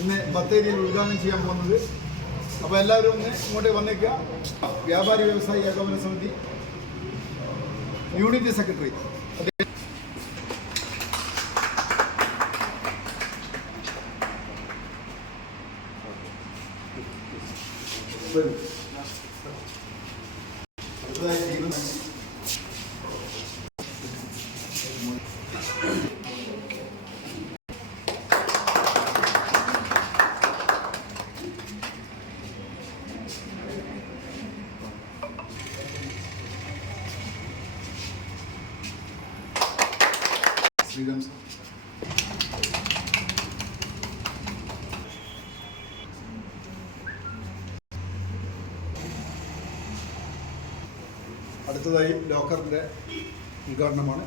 ഇന്ന് ബത്തേരിയിൽ ഉദ്ഘാടനം ചെയ്യാൻ പോകുന്നത്. അപ്പോൾ എല്ലാവരും ഒന്ന് ഇങ്ങോട്ട് വന്നേക്കുക. വ്യാപാരി വ്യവസായി ഏകോപന സമിതി യൂണിറ്റ് സെക്രട്ടറി ശ്രീരാം സാർ. അടുത്തതായി ലോക്കറിൻ്റെ ഉദ്ഘാടനമാണ്.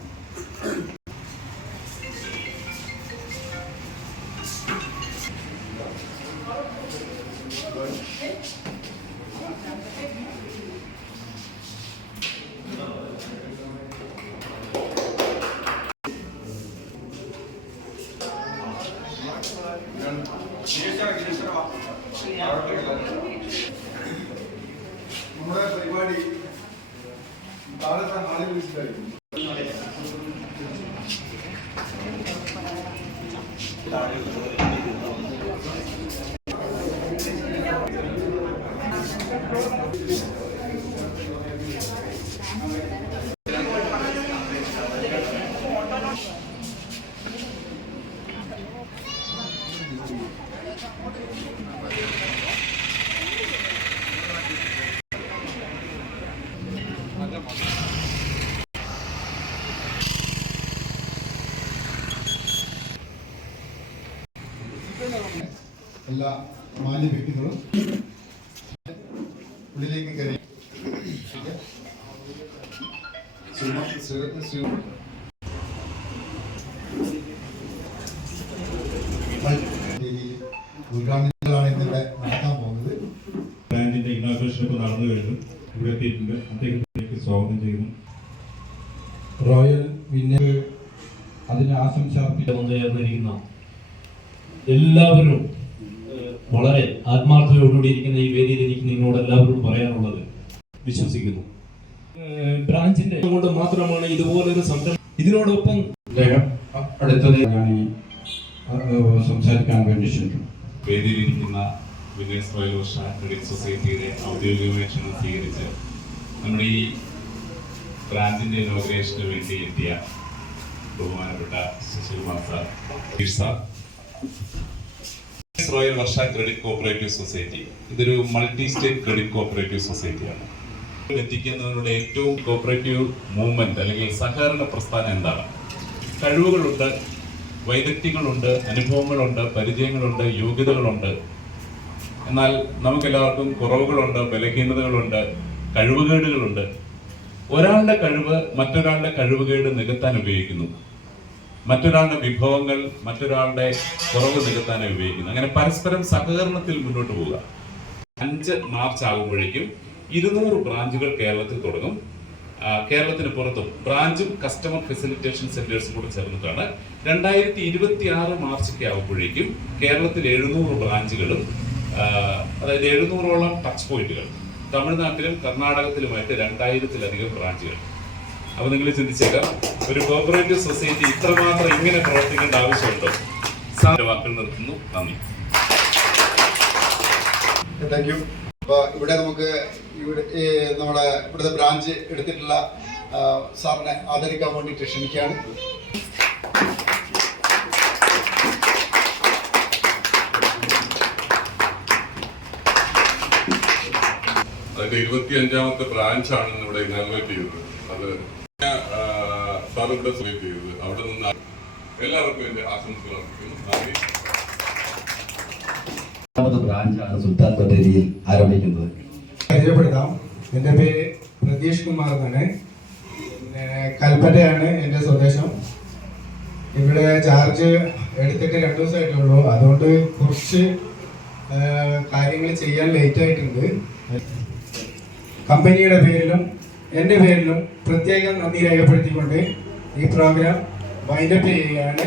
നമ്മുടെ പരിപാടി താഴത്തെ ഹാളിൽ വെച്ചിട്ടായിരിക്കും. എല്ലാ മാന്യ വ്യക്തികളും ഉള്ളിലേക്ക് കയറി ഉദ്ഘാടനങ്ങളാണ് ഇന്നിവിടെ നടത്താൻ പോകുന്നത്. ബ്രാൻഡിന്റെ ഇനോഗ്രേഷൻ ഇപ്പോൾ നടന്നു കഴിഞ്ഞു. ഇവിടെ എത്തിയിട്ടുണ്ട്. അദ്ദേഹത്തിലേക്ക് സ്വാഗതം ചെയ്യുന്നു. റോയൽ വിന്നർ അതിന് ആശംസിക്കുന്ന എല്ലാവരും വളരെ ആത്മാർത്ഥതയോടുകൂടി ഇരിക്കുന്ന ഈ വേദിയിൽ എനിക്ക് നിങ്ങളോട് എല്ലാവരോടും പറയാനുള്ളത് വിശ്വസിക്കുന്നു. ബ്രാഞ്ചിന്റെ കൊണ്ട് മാത്രമാണ് ഇതുപോലൊരു സംരംഭം. ഇതിനോടൊപ്പം അടുത്തത് ഞാൻ സംസാരിക്കാൻ വേണ്ടി ക്ഷണിക്കുന്നു. വേദിയിലിരിക്കുന്ന വിനേഴ്സ് റോയൽ വർഷ ക്രെഡിറ്റ് സൊസൈറ്റിയുടെ ഔദ്യോഗികമായ ക്ഷണം സ്വീകരിച്ച് നമ്മുടെ ഈ ബ്രാഞ്ചിന്റെ ഇനോഗ്രേഷന് വേണ്ടി എത്തിയ ബഹുമാനപ്പെട്ട സുശീൽകുമാർ സാർ, റോയൽ വർഷ ക്രെഡിറ്റ് കോഓപ്പറേറ്റീവ് സൊസൈറ്റി ഇതൊരു മൾട്ടി സ്റ്റേറ്റ് ക്രെഡിറ്റ് കോഓപ്പറേറ്റീവ് സൊസൈറ്റിയാണ്. എത്തിക്കുന്നതിനുള്ള ഏറ്റവും കോഓപ്പറേറ്റീവ് മൂവ്മെന്റ് അല്ലെങ്കിൽ സഹകരണ പ്രസ്ഥാനം എന്താണ്? കഴിവുകളുണ്ട്, വൈദഗ്ധ്യങ്ങളുണ്ട്, അനുഭവങ്ങളുണ്ട്, പരിചയങ്ങളുണ്ട്, യോഗ്യതകളുണ്ട്. എന്നാൽ നമുക്കെല്ലാവർക്കും കുറവുകളുണ്ട്, ബലഹീനതകളുണ്ട്, കഴിവുകേടുകളുണ്ട്. ഒരാളുടെ കഴിവ് മറ്റൊരാളുടെ കഴിവുകേട് നികത്താൻ ഉപയോഗിക്കുന്നു. മറ്റൊരാളുടെ വിഭവങ്ങൾ മറ്റൊരാളുടെ കുറവ് നികത്താനായി ഉപയോഗിക്കുന്നു. അങ്ങനെ പരസ്പരം സഹകരണത്തിൽ മുന്നോട്ട് പോവുക. 5 മാർച്ച് ആകുമ്പോഴേക്കും 200 ബ്രാഞ്ചുകൾ കേരളത്തിൽ തുടങ്ങും. കേരളത്തിന് പുറത്തും ബ്രാഞ്ചും കസ്റ്റമർ ഫെസിലിറ്റേഷൻ സെന്റേഴ്സും കൂടെ ചേർന്നിട്ടാണ് 2026 മാർച്ചൊക്കെ ആകുമ്പോഴേക്കും കേരളത്തിൽ 700 ബ്രാഞ്ചുകളും അതായത് 700ഓളം ടച്ച് പോയിന്റുകൾ, തമിഴ്നാട്ടിലും കർണാടകത്തിലുമായിട്ട് 2000-ലധികം ബ്രാഞ്ചുകൾ. അപ്പോൾ നിങ്ങൾ ചിന്തിച്ചേക്കാം, ഒരു കോഓപ്പറേറ്റീവ് സൊസൈറ്റി ഇത്രമാത്രം ഇങ്ങനെ പ്രവർത്തിക്കേണ്ട ആവശ്യമുണ്ടോ? വാക്കുകൾ നിർത്തുന്നു. നന്ദി. Thank you. അപ്പോൾ ഇവിടെ നമുക്ക് നമ്മുടെ ഇവിടുത്തെ ബ്രാഞ്ച് എടുത്തിട്ടുള്ള സാറിനെ ആദരിക്കാൻ വേണ്ടിയിട്ട് ക്ഷണിക്കുകയാണ്. അതിന്റെ 25ാമത്തെ ബ്രാഞ്ചാണ് ഇവിടെ ഇനാഗുറേറ്റ് ചെയ്തത്. അത് സാർ ഇവിടെ സെലക്ട് ചെയ്തത്. അവിടെ നിന്ന് എല്ലാവർക്കും എന്റെ ആശംസകൾ അർപ്പിക്കുന്നു. ബ്രാഞ്ചാണ് സുൽത്താൻ ബത്തേരിയിൽ ആരംഭിക്കുന്നത്. പരിചയപ്പെടുത്താം. എൻ്റെ പേര് പ്രതീഷ് കുമാർ എന്നാണ്. കൽപ്പറ്റയാണ് എൻ്റെ സ്വദേശം. ഇവിടെ ചാർജ് എടുത്തിട്ട് 2 ദിവസമായിട്ടുള്ളൂ. അതുകൊണ്ട് കുറച്ച് കാര്യങ്ങൾ ചെയ്യാൻ ലേറ്റ് ആയിട്ടുണ്ട്. കമ്പനിയുടെ പേരിലും എൻ്റെ പേരിലും പ്രത്യേകം നന്ദി രേഖപ്പെടുത്തിക്കൊണ്ട് ഈ പ്രോഗ്രാം വൈൻഡപ്പ് ചെയ്യുകയാണ്.